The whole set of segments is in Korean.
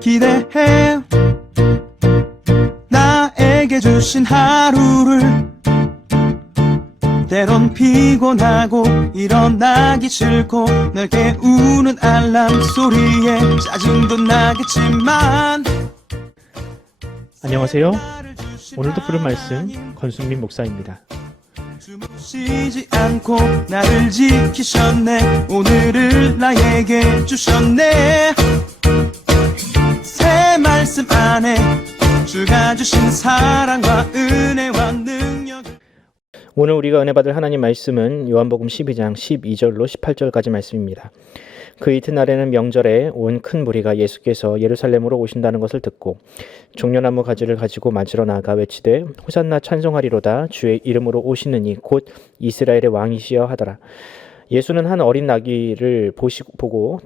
기대해 나에게 주신 하루를 때론 피곤하고 일어나기 싫고 널 깨우는 알람 소리에 짜증도 나겠지만 안녕하세요. 오늘도 부른 말씀 권순민 목사입니다. 쉬지 않고 나를 지키셨네. 오늘을 나에게 주셨네. 새 말씀 안에 주가 주신 사랑과 은혜와 능력. 오늘 우리가 은혜 받을 하나님 말씀은 요한복음 12장 12절로 18절까지 말씀입니다. 그 이튿날에는 명절에 온 큰 무리가 예수께서 예루살렘으로 오신다는 것을 듣고 종려나무 가지를 가지고 맞으러 나가 외치되 호산나 찬송하리로다 주의 이름으로 오시는 이 곧 이스라엘의 왕이시여 하더라. 예수는 한 어린 나귀를 보고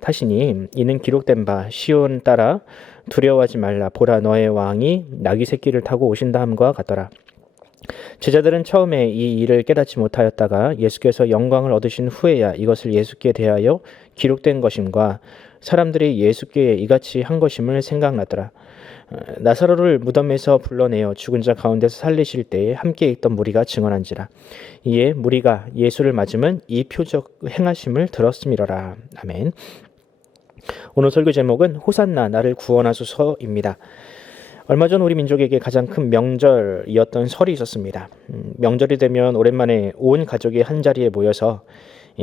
타시니 이는 기록된 바 시온 따라 두려워하지 말라 보라 너의 왕이 나귀 새끼를 타고 오신다 함과 같더라. 제자들은 처음에 이 일을 깨닫지 못하였다가 예수께서 영광을 얻으신 후에야 이것을 예수께 대하여 기록된 것임과 사람들이 예수께 이같이 한 것임을 생각나더라. 나사로를 무덤에서 불러내어 죽은 자 가운데서 살리실 때에 함께 있던 무리가 증언한지라. 이에 무리가 예수를 맞으면 이 표적 행하심을 들었음이러라. 아멘. 오늘 설교 제목은 호산나 나를 구원하소서입니다. 얼마 전 우리 민족에게 가장 큰 명절이었던 설이 있었습니다. 명절이 되면 오랜만에 온 가족이 한자리에 모여서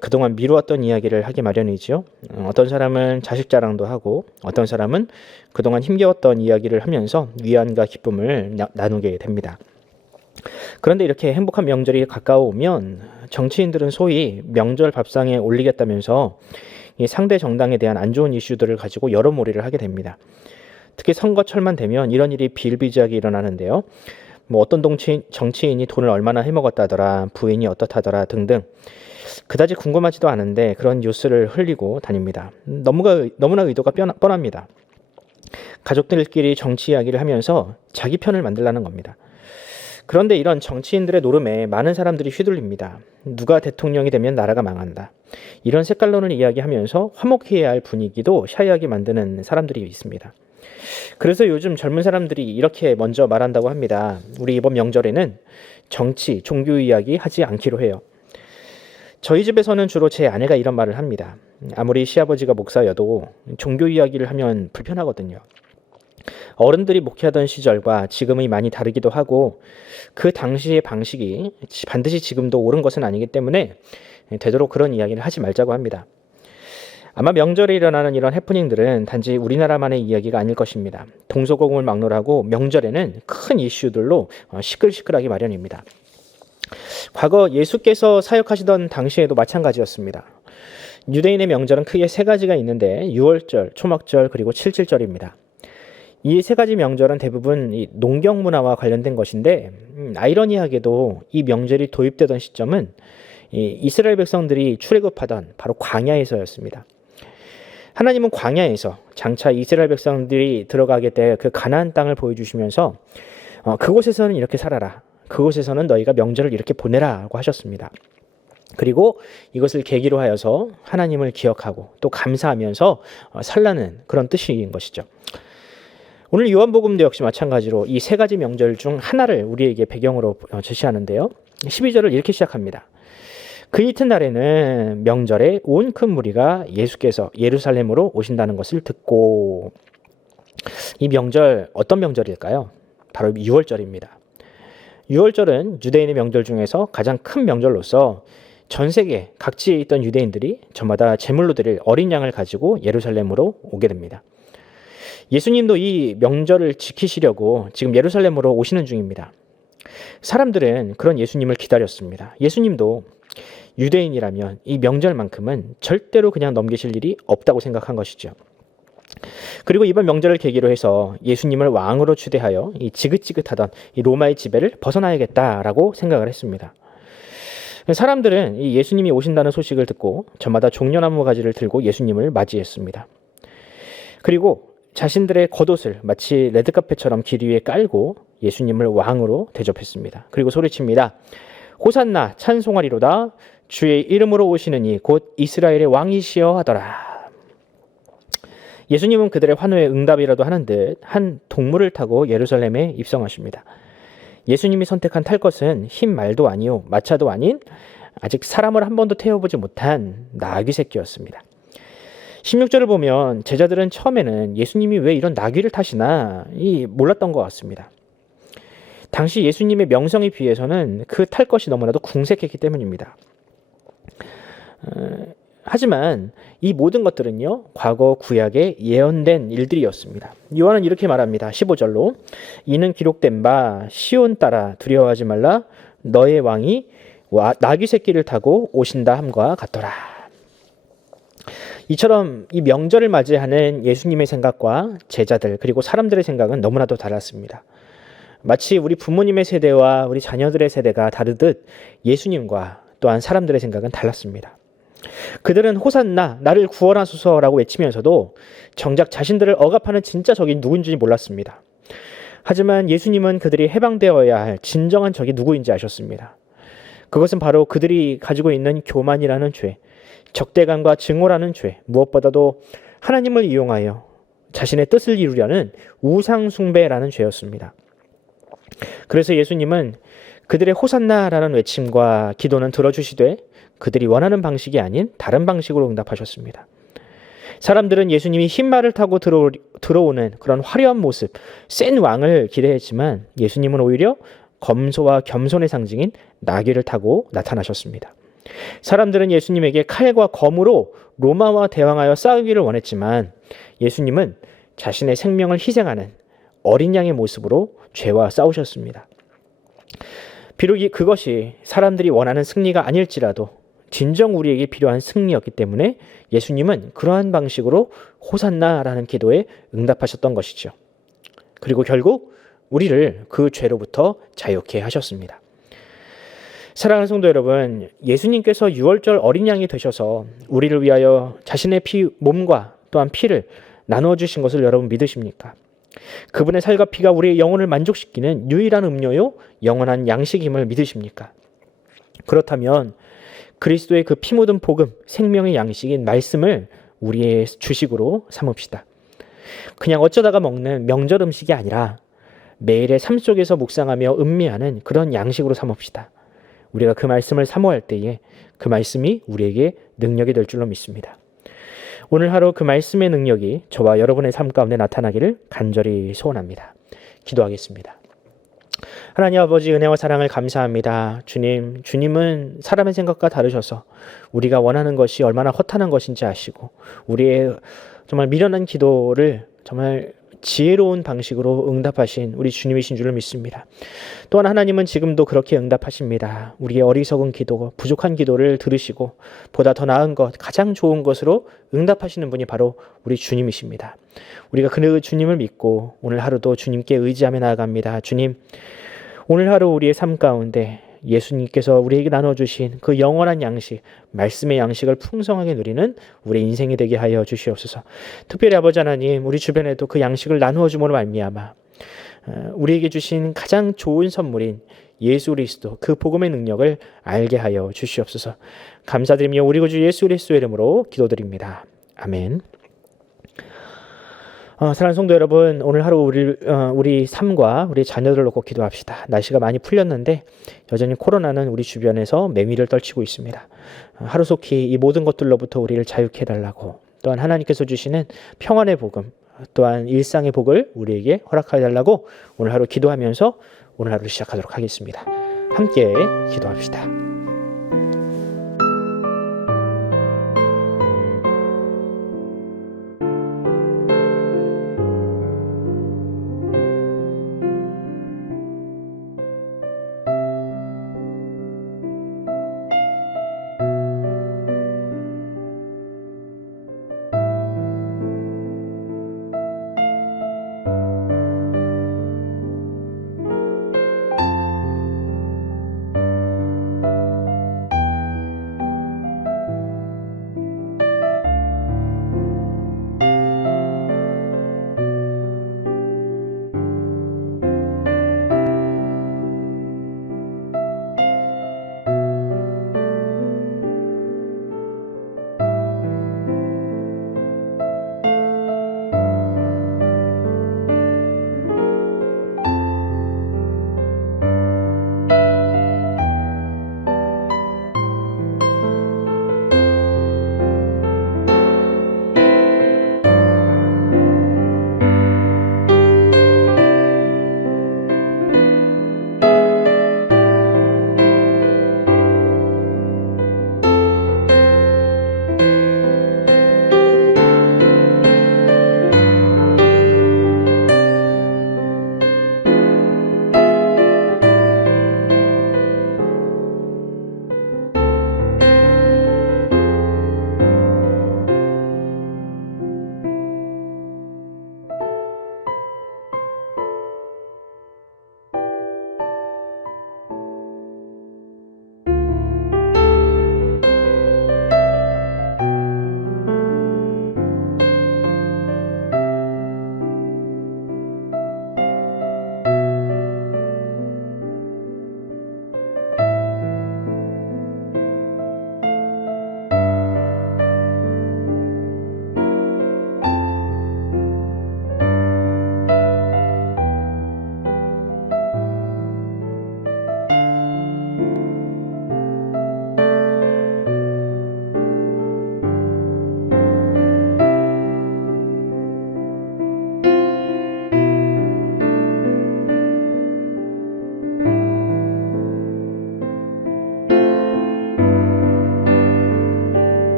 그동안 미루었던 이야기를 하기 마련이죠. 어떤 사람은 자식 자랑도 하고 어떤 사람은 그동안 힘겨웠던 이야기를 하면서 위안과 기쁨을 나누게 됩니다. 그런데 이렇게 행복한 명절이 가까워오면 정치인들은 소위 명절 밥상에 올리겠다면서 상대 정당에 대한 안 좋은 이슈들을 가지고 여론몰이를 하게 됩니다. 특히 선거철만 되면 이런 일이 비일비재하게 일어나는데요. 어떤 정치인이 돈을 얼마나 해먹었다더라, 부인이 어떻다더라 등등 그다지 궁금하지도 않은데 그런 뉴스를 흘리고 다닙니다. 너무나 의도가 뻔합니다. 가족들끼리 정치 이야기를 하면서 자기 편을 만들라는 겁니다. 그런데 이런 정치인들의 노름에 많은 사람들이 휘둘립니다. 누가 대통령이 되면 나라가 망한다. 이런 색깔론을 이야기하면서 화목해야 할 분위기도 샤이하게 만드는 사람들이 있습니다. 그래서 요즘 젊은 사람들이 이렇게 먼저 말한다고 합니다. 우리 이번 명절에는 정치, 종교 이야기 하지 않기로 해요. 저희 집에서는 주로 제 아내가 이런 말을 합니다. 아무리 시아버지가 목사여도 종교 이야기를 하면 불편하거든요. 어른들이 목회하던 시절과 지금이 많이 다르기도 하고 그 당시의 방식이 반드시 지금도 옳은 것은 아니기 때문에 되도록 그런 이야기를 하지 말자고 합니다. 아마 명절에 일어나는 이런 해프닝들은 단지 우리나라만의 이야기가 아닐 것입니다. 동서고금을 막론하고 명절에는 큰 이슈들로 시끌시끌하기 마련입니다. 과거 예수께서 사역하시던 당시에도 마찬가지였습니다. 유대인의 명절은 크게 세 가지가 있는데 유월절, 초막절, 그리고 칠칠절입니다. 이 세 가지 명절은 대부분 이 농경 문화와 관련된 것인데 아이러니하게도 이 명절이 도입되던 시점은 이스라엘 백성들이 출애굽하던 바로 광야에서였습니다. 하나님은 광야에서 장차 이스라엘 백성들이 들어가게 될 그 가나안 땅을 보여주시면서 그곳에서는 이렇게 살아라. 그곳에서는 너희가 명절을 이렇게 보내라고 하셨습니다. 그리고 이것을 계기로 하여서 하나님을 기억하고 또 감사하면서 살라는 그런 뜻인 것이죠. 오늘 요한복음도 역시 마찬가지로 이 세 가지 명절 중 하나를 우리에게 배경으로 제시하는데요. 12절을 이렇게 시작합니다. 그 이튿날에는 명절에 온 큰 무리가 예수께서 예루살렘으로 오신다는 것을 듣고. 이 명절 어떤 명절일까요? 바로 유월절입니다. 유월절은 유대인의 명절 중에서 가장 큰 명절로서 전 세계 각지에 있던 유대인들이 저마다 제물로 드릴 어린 양을 가지고 예루살렘으로 오게 됩니다. 예수님도 이 명절을 지키시려고 지금 예루살렘으로 오시는 중입니다. 사람들은 그런 예수님을 기다렸습니다. 예수님도 유대인이라면 이 명절만큼은 절대로 그냥 넘기실 일이 없다고 생각한 것이죠. 그리고 이번 명절을 계기로 해서 예수님을 왕으로 추대하여 이 지긋지긋하던 이 로마의 지배를 벗어나야겠다라고 생각을 했습니다. 사람들은 이 예수님이 오신다는 소식을 듣고 저마다 종려나무 가지를 들고 예수님을 맞이했습니다. 그리고 자신들의 겉옷을 마치 레드카펫처럼 길 위에 깔고 예수님을 왕으로 대접했습니다. 그리고 소리칩니다. 호산나 찬송하리로다 주의 이름으로 오시는 이 곧 이스라엘의 왕이시여 하더라. 예수님은 그들의 환호에 응답이라도 하는 듯 한 동물을 타고 예루살렘에 입성하십니다. 예수님이 선택한 탈 것은 흰 말도 아니요 마차도 아닌 아직 사람을 한 번도 태워보지 못한 나귀 새끼였습니다. 16절을 보면 제자들은 처음에는 예수님이 왜 이런 나귀를 타시나 몰랐던 것 같습니다. 당시 예수님의 명성에 비해서는 그 탈 것이 너무나도 궁색했기 때문입니다. 하지만 이 모든 것들은요, 과거 구약에 예언된 일들이었습니다. 요한은 이렇게 말합니다. 15절로 이는 기록된 바 시온 따라 두려워하지 말라 너의 왕이 나귀 새끼를 타고 오신다 함과 같더라. 이처럼 이 명절을 맞이하는 예수님의 생각과 제자들 그리고 사람들의 생각은 너무나도 달랐습니다. 마치 우리 부모님의 세대와 우리 자녀들의 세대가 다르듯 예수님과 또한 사람들의 생각은 달랐습니다. 그들은 호산나 나를 구원하소서라고 외치면서도 정작 자신들을 억압하는 진짜 적이 누군지 몰랐습니다. 하지만 예수님은 그들이 해방되어야 할 진정한 적이 누구인지 아셨습니다. 그것은 바로 그들이 가지고 있는 교만이라는 죄, 적대감과 증오라는 죄, 무엇보다도 하나님을 이용하여 자신의 뜻을 이루려는 우상숭배라는 죄였습니다. 그래서 예수님은 그들의 호산나라는 외침과 기도는 들어주시되 그들이 원하는 방식이 아닌 다른 방식으로 응답하셨습니다. 사람들은 예수님이 흰 말을 타고 들어오는 그런 화려한 모습, 센 왕을 기대했지만 예수님은 오히려 검소와 겸손의 상징인 나귀를 타고 나타나셨습니다. 사람들은 예수님에게 칼과 검으로 로마와 대항하여 싸우기를 원했지만 예수님은 자신의 생명을 희생하는 어린 양의 모습으로 죄와 싸우셨습니다. 비록 그것이 사람들이 원하는 승리가 아닐지라도 진정 우리에게 필요한 승리였기 때문에 예수님은 그러한 방식으로 호산나라는 기도에 응답하셨던 것이죠. 그리고 결국 우리를 그 죄로부터 자유케 하셨습니다. 사랑하는 성도 여러분, 예수님께서 유월절 어린 양이 되셔서 우리를 위하여 자신의 몸과 또한 피를 나누어 주신 것을 여러분 믿으십니까? 그분의 살과 피가 우리의 영혼을 만족시키는 유일한 음료요 영원한 양식임을 믿으십니까? 그렇다면 그리스도의 그 피 묻은 복음, 생명의 양식인 말씀을 우리의 주식으로 삼읍시다. 그냥 어쩌다가 먹는 명절 음식이 아니라 매일의 삶 속에서 묵상하며 음미하는 그런 양식으로 삼읍시다. 우리가 그 말씀을 사모할 때에 그 말씀이 우리에게 능력이 될 줄로 믿습니다. 오늘 하루 그 말씀의 능력이 저와 여러분의 삶 가운데 나타나기를 간절히 소원합니다. 기도하겠습니다. 하나님 아버지, 은혜와 사랑을 감사합니다. 주님은 사람의 생각과 다르셔서 우리가 원하는 것이 얼마나 허탄한 것인지 아시고 우리의 정말 미련한 기도를 정말 지혜로운 방식으로 응답하신 우리 주님이신 줄을 믿습니다. 또한 하나님은 지금도 그렇게 응답하십니다. 우리의 어리석은 기도, 부족한 기도를 들으시고 보다 더 나은 것, 가장 좋은 것으로 응답하시는 분이 바로 우리 주님이십니다. 우리가 그 주님을 믿고 오늘 하루도 주님께 의지하며 나아갑니다. 주님, 오늘 하루 우리의 삶 가운데 예수님께서 우리에게 나눠주신 그 영원한 양식, 말씀의 양식을 풍성하게 누리는 우리 인생이 되게 하여 주시옵소서. 특별히 아버지 하나님, 우리 주변에도 그 양식을 나누어 줌으로 말미암아 우리에게 주신 가장 좋은 선물인 예수 그리스도, 그 복음의 능력을 알게 하여 주시옵소서. 감사드리며 우리 구주 예수 그리스도의 이름으로 기도드립니다. 아멘. 사랑하는 성도 여러분, 오늘 하루 우리 삶과 우리 자녀들을 놓고 기도합시다. 날씨가 많이 풀렸는데 여전히 코로나는 우리 주변에서 맹위를 떨치고 있습니다. 하루속히 이 모든 것들로부터 우리를 자유케 해달라고, 또한 하나님께서 주시는 평안의 복음, 또한 일상의 복을 우리에게 허락하여 달라고 오늘 하루 기도하면서 오늘 하루를 시작하도록 하겠습니다. 함께 기도합시다.